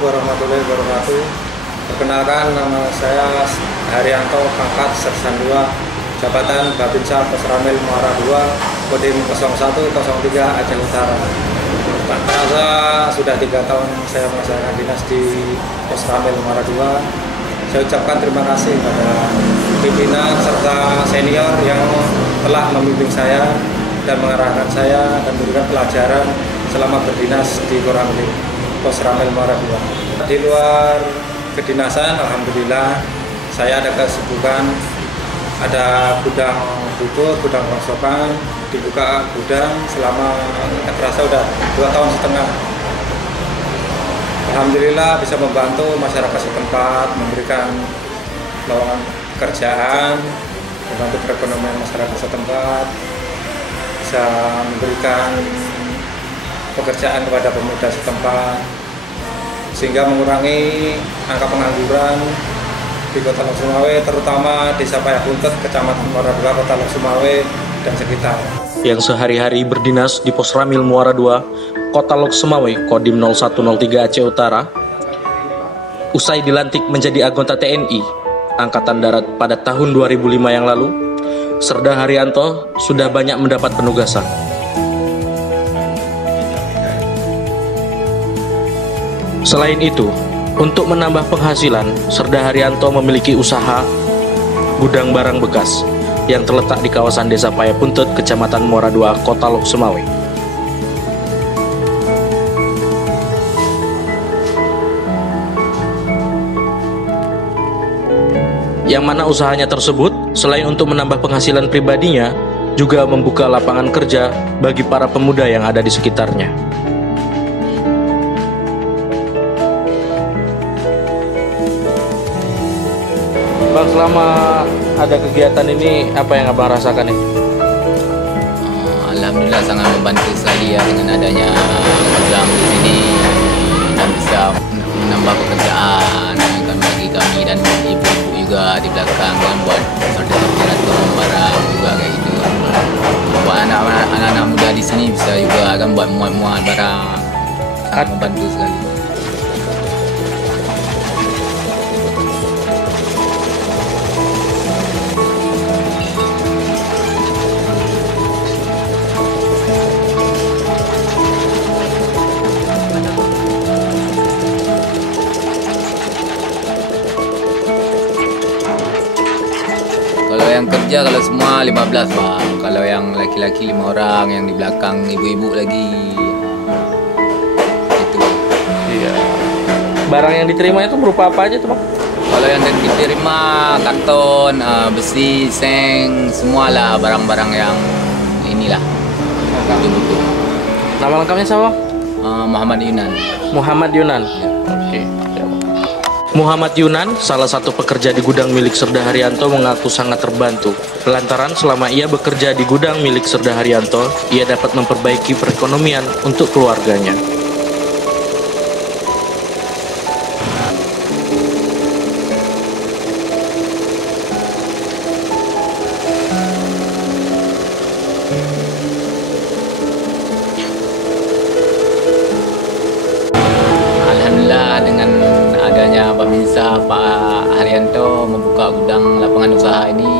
warahmatullahi wabarakatuh. Perkenalkan, nama saya Haryanto, pangkat Sersan 2, jabatan Babinsa Posramil Muara 2, Kodim 0103 Aceh Utara. Tak terasa sudah 3 tahun saya melaksanakan dinas di Posramil Muara 2. Saya ucapkan terima kasih pada pimpinan serta senior yang telah membimbing saya dan mengarahkan saya dan memberikan pelajaran selama berdinas di Koramil Posramil Muara 2. Di luar kedinasan, alhamdulillah saya ada kesibukan, ada gudang bubur, gudang rongsokan, dibuka gudang selama terasa udah 2 tahun setengah. Alhamdulillah bisa membantu masyarakat setempat, memberikan lowongan pekerjaan, membantu perekonomian masyarakat setempat, bisa memberikan pekerjaan kepada pemuda setempat, sehingga mengurangi angka pengangguran di Kota Lok Sumawe, terutama Desa Payapuntet, Kecamatan Muara 2, Kota Lok Sumawe dan sekitar. Yang sehari-hari berdinas di Posramil Muara 2, Kota Lok Sumawe, Kodim 0103 Aceh Utara, usai dilantik menjadi anggota TNI Angkatan Darat pada tahun 2005 yang lalu, Serda Haryanto sudah banyak mendapat penugasan. Selain itu, untuk menambah penghasilan, Serda Haryanto memiliki usaha gudang barang bekas yang terletak di kawasan Desa Payapuntet, Kecamatan Muara 2, Kota Lok Sumawe. Yang mana usahanya tersebut, selain untuk menambah penghasilan pribadinya, juga membuka lapangan kerja bagi para pemuda yang ada di sekitarnya. Bang, selama ada kegiatan ini, apa yang abang rasakan nih? Alhamdulillah sangat membantu sekali ya dengan adanya gudang di sini, dan bisa menambah pekerjaan kan bagi kami dan ibu-ibu juga di belakang kan, buat saudara-saudara barang juga kayak gitu. Buat anak-anak muda di sini bisa juga kan buat muat-muat barang, sangat membantu sekali. Kalau yang kerja, kalau semua 15 bang. Kalau yang laki-laki 5 orang, yang di belakang ibu-ibu lagi. Itu. Iya. Barang yang diterima itu berupa apa aja tuh bang? Kalau yang diterima karton, besi, seng, semualah barang-barang yang inilah. Betul-betul. Nama lengkapnya siapa bang? Muhammad Yunan. Muhammad Yunan. Ya. Oke. Muhammad Yunan, salah satu pekerja di gudang milik Serda Haryanto, mengaku sangat terbantu lantaran selama ia bekerja di gudang milik Serda Haryanto, ia dapat memperbaiki perekonomian untuk keluarganya. Alhamdulillah dengan adanya Babinsa Pak Haryanto membuka gudang lapangan usaha ini,